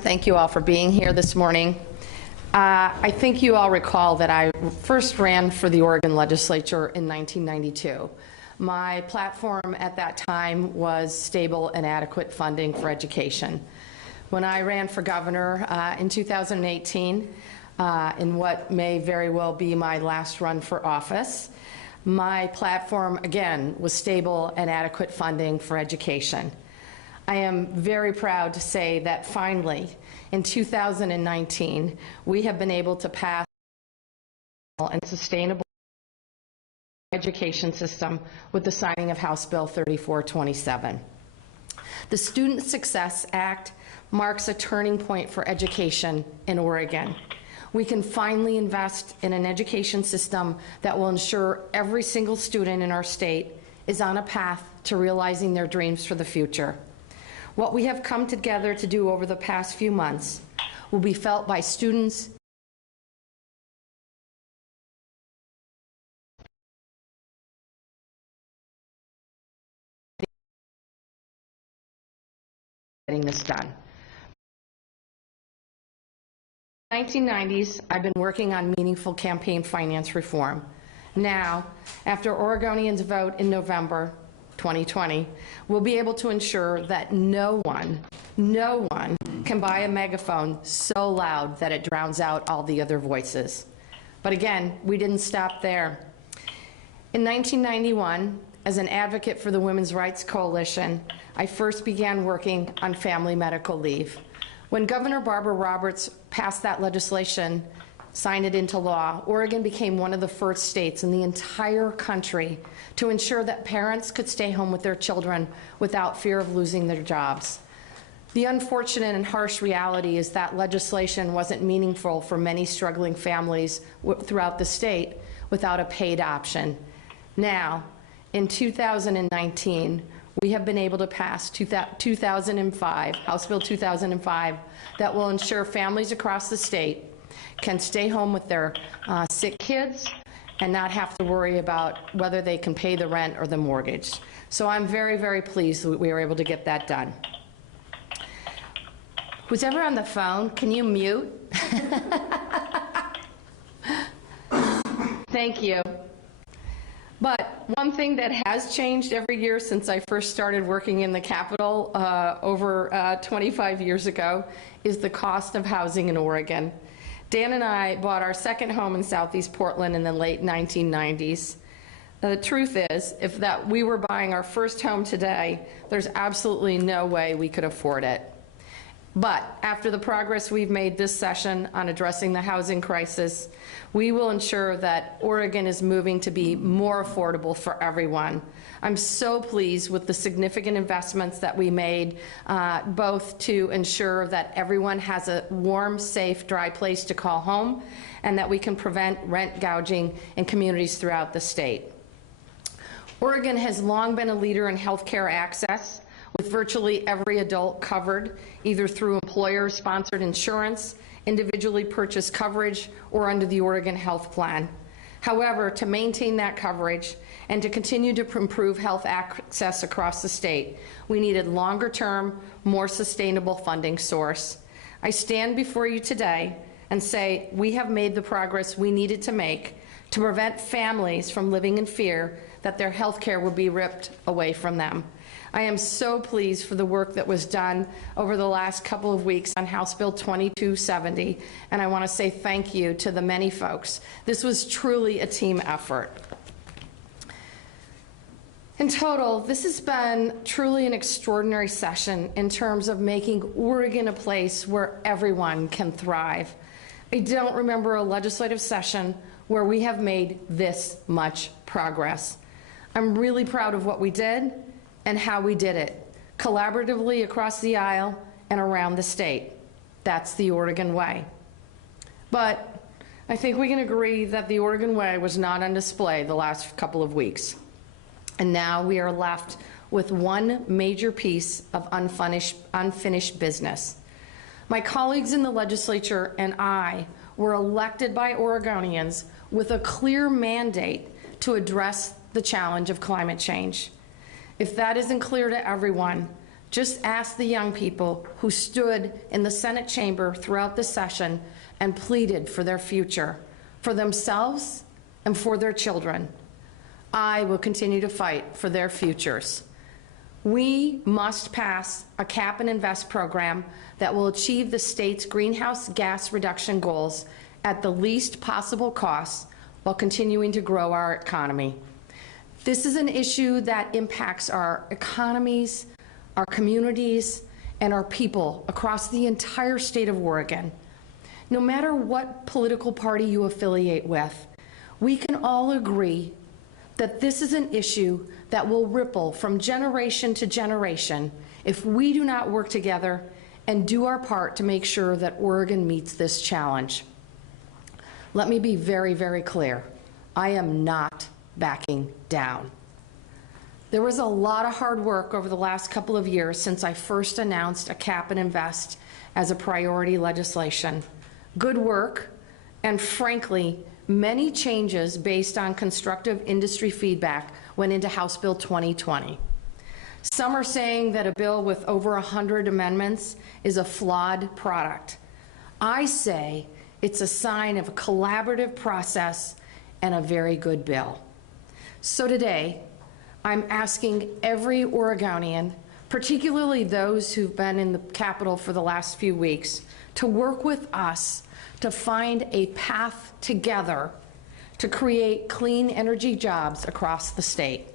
Thank you all for being here this morning. I think you all recall that I first ran for the Oregon legislature in 1992. My platform at that time was stable and adequate funding for education. When I ran for governor in 2018, in what may very well be my last run for office, my platform, again, was stable and adequate funding for education. I am very proud to say that finally, in 2019, we have been able to pass and sustainable education system with the signing of House Bill 3427. The Student Success Act marks a turning point for education in Oregon. We can finally invest in an education system that will ensure every single student in our state is on a path to realizing their dreams for the future. What we have come together to do over the past few months will be felt by students getting this done. In the 1990s, I've been working on meaningful campaign finance reform. Now, after Oregonians vote in November 2020, we'll be able to ensure that no one can buy a megaphone so loud that it drowns out all the other voices. But again, we didn't stop there. In 1991, as an advocate for the Women's Rights Coalition, I first began working on family medical leave. When Governor Barbara Roberts passed that legislation, signed it into law, Oregon became one of the first states in the entire country to ensure that parents could stay home with their children without fear of losing their jobs. The unfortunate and harsh reality is that legislation wasn't meaningful for many struggling families throughout the state without a paid option. Now, in 2019, we have been able to pass 2005, House Bill 2005, that will ensure families across the state can stay home with their sick kids and not have to worry about whether they can pay the rent or the mortgage. So I'm very, very pleased that we were able to get that done. Who's ever on the phone, can you mute? Thank you. But one thing that has changed every year since I first started working in the Capitol over 25 years ago is the cost of housing in Oregon. Dan and I bought our second home in Southeast Portland in the late 1990s. The truth is, if we were buying our first home today, there's absolutely no way we could afford it. But after the progress we've made this session on addressing the housing crisis, we will ensure that Oregon is moving to be more affordable for everyone. I'm so pleased with the significant investments that we made, both to ensure that everyone has a warm, safe, dry place to call home, and that we can prevent rent gouging in communities throughout the state. Oregon has long been a leader in healthcare access, with virtually every adult covered, either through employer-sponsored insurance, individually purchased coverage, or under the Oregon Health Plan. However, to maintain that coverage and to continue to improve health access across the state, we needed longer-term, more sustainable funding source. I stand before you today and say we have made the progress we needed to make to prevent families from living in fear that their health care will be ripped away from them. I am so pleased for the work that was done over the last couple of weeks on House Bill 2270, and I want to say thank you to the many folks. This was truly a team effort. In total, this has been truly an extraordinary session in terms of making Oregon a place where everyone can thrive. I don't remember a legislative session where we have made this much progress. I'm really proud of what we did and how we did it, collaboratively across the aisle and around the state. That's the Oregon way. But I think we can agree that the Oregon way was not on display the last couple of weeks. And now we are left with one major piece of unfinished business. My colleagues in the legislature and I were elected by Oregonians with a clear mandate to address the challenge of climate change. If that isn't clear to everyone, Just ask the young people who stood in the Senate chamber throughout the session and pleaded for their future, for themselves and for their children. I will continue to fight for their futures. We must pass a cap and invest program that will achieve the state's greenhouse gas reduction goals at the least possible cost while continuing to grow our economy. This is an issue that impacts our economies, our communities, and our people across the entire state of Oregon. No matter what political party you affiliate with, we can all agree that this is an issue that will ripple from generation to generation if we do not work together and do our part to make sure that Oregon meets this challenge. Let me be very, very clear. I am not backing down. There was a lot of hard work over the last couple of years since I first announced a cap and invest as a priority legislation. Good work, and frankly, many changes based on constructive industry feedback went into House Bill 2020. Some are saying that a bill with over 100 amendments is a flawed product. I say it's a sign of a collaborative process and a very good bill. So today, I'm asking every Oregonian, particularly those who've been in the Capitol for the last few weeks, to work with us to find a path together to create clean energy jobs across the state.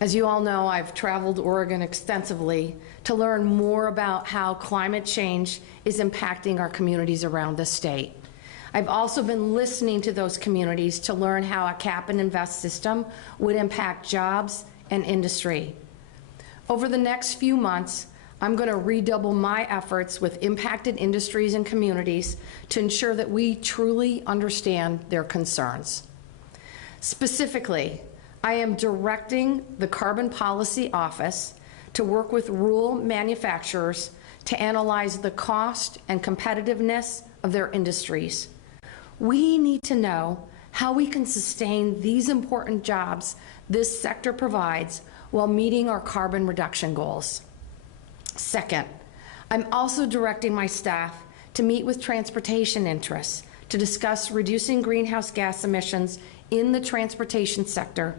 As you all know, I've traveled Oregon extensively to learn more about how climate change is impacting our communities around the state. I've also been listening to those communities to learn how a cap and invest system would impact jobs and industry. Over the next few months, I'm going to redouble my efforts with impacted industries and communities to ensure that we truly understand their concerns. Specifically, I am directing the Carbon Policy Office to work with rural manufacturers to analyze the cost and competitiveness of their industries. We need to know how we can sustain these important jobs this sector provides while meeting our carbon reduction goals. Second, I'm also directing my staff to meet with transportation interests to discuss reducing greenhouse gas emissions in the transportation sector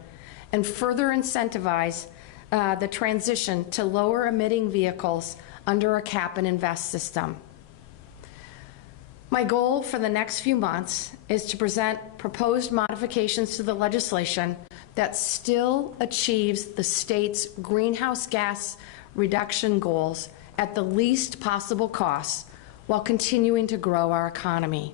and further incentivize the transition to lower emitting vehicles under a cap and invest system. My goal for the next few months is to present proposed modifications to the legislation that still achieves the state's greenhouse gas reduction goals at the least possible cost while continuing to grow our economy.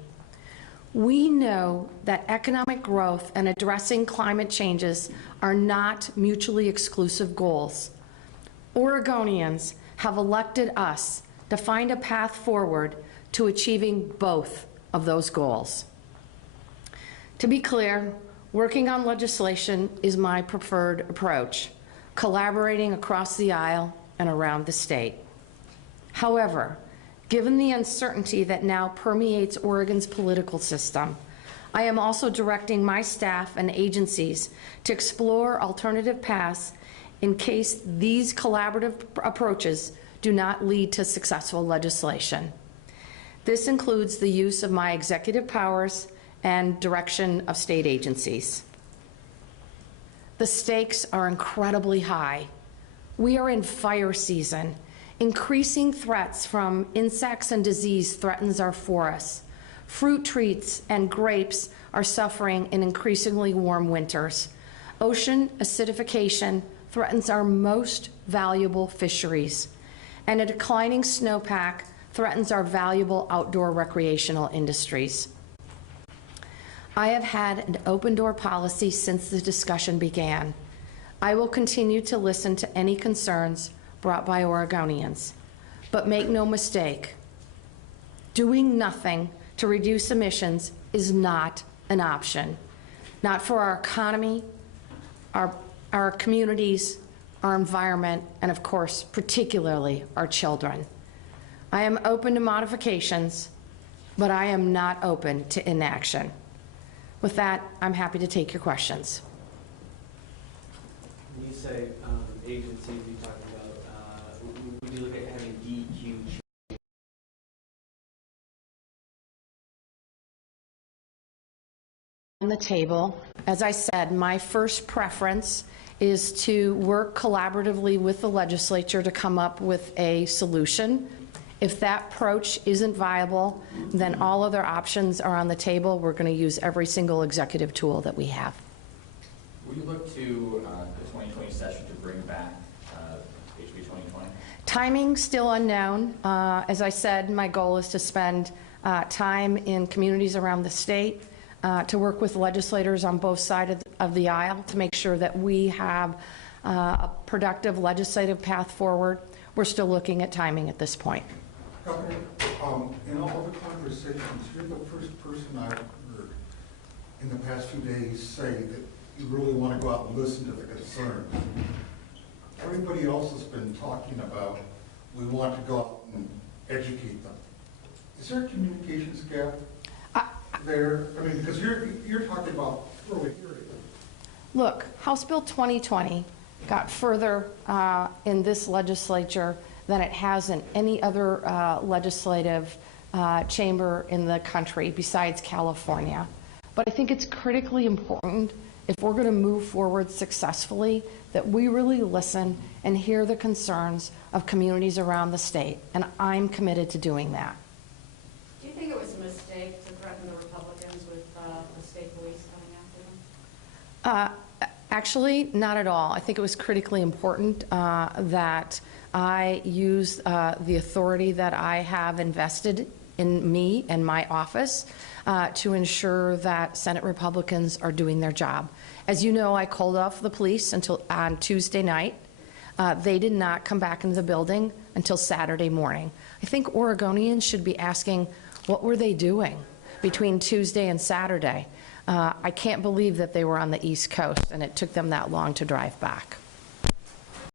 We know that economic growth and addressing climate changes are not mutually exclusive goals. Oregonians have elected us to find a path forward to achieving both of those goals. To be clear, working on legislation is my preferred approach, collaborating across the aisle and around the state. However, given the uncertainty that now permeates Oregon's political system, I am also directing my staff and agencies to explore alternative paths in case these collaborative approaches do not lead to successful legislation. This includes the use of my executive powers and direction of state agencies. The stakes are incredibly high. We are in fire season. Increasing threats from insects and disease threatens our forests. Fruit trees and grapes are suffering in increasingly warm winters. Ocean acidification threatens our most valuable fisheries. And a declining snowpack threatens our valuable outdoor recreational industries. I have had an open door policy since the discussion began. I will continue to listen to any concerns brought by Oregonians. But make no mistake, doing nothing to reduce emissions is not an option. Not for our economy, our communities, our environment, and of course, particularly our children. I am open to modifications, but I am not open to inaction. With that, I'm happy to take your questions. When you say agencies, you talking about would you look at having DEQ on the table? As I said, my first preference is to work collaboratively with the legislature to come up with a solution. If that approach isn't viable, then all other options are on the table. We're going to use every single executive tool that we have. Will you look to the 2020 session to bring back HB 2020? Timing still unknown. As I said, my goal is to spend time in communities around the state, to work with legislators on both sides of the aisle to make sure that we have a productive legislative path forward. We're still looking at timing at this point. Governor, in all the conversations, you're the first person I've heard in the past few days say that you really want to go out and listen to the concerns. Everybody else has been talking about we want to go out and educate them. Is there a communications gap there? I mean, because you're talking about early hearing. Look, House Bill 2020 got further in this legislature than it has in any other legislative chamber in the country besides California. But I think it's critically important, if we're going to move forward successfully, that we really listen and hear the concerns of communities around the state, and I'm committed to doing that. Do you think it was a mistake to threaten the Republicans with the state police coming after them? Actually, not at all. I think it was critically important that I use the authority that I have invested in me and my office to ensure that Senate Republicans are doing their job. As you know, I called off the police until on Tuesday night. They did not come back into the building until Saturday morning. I think Oregonians should be asking, what were they doing between Tuesday and Saturday? I can't believe that they were on the East Coast and it took them that long to drive back.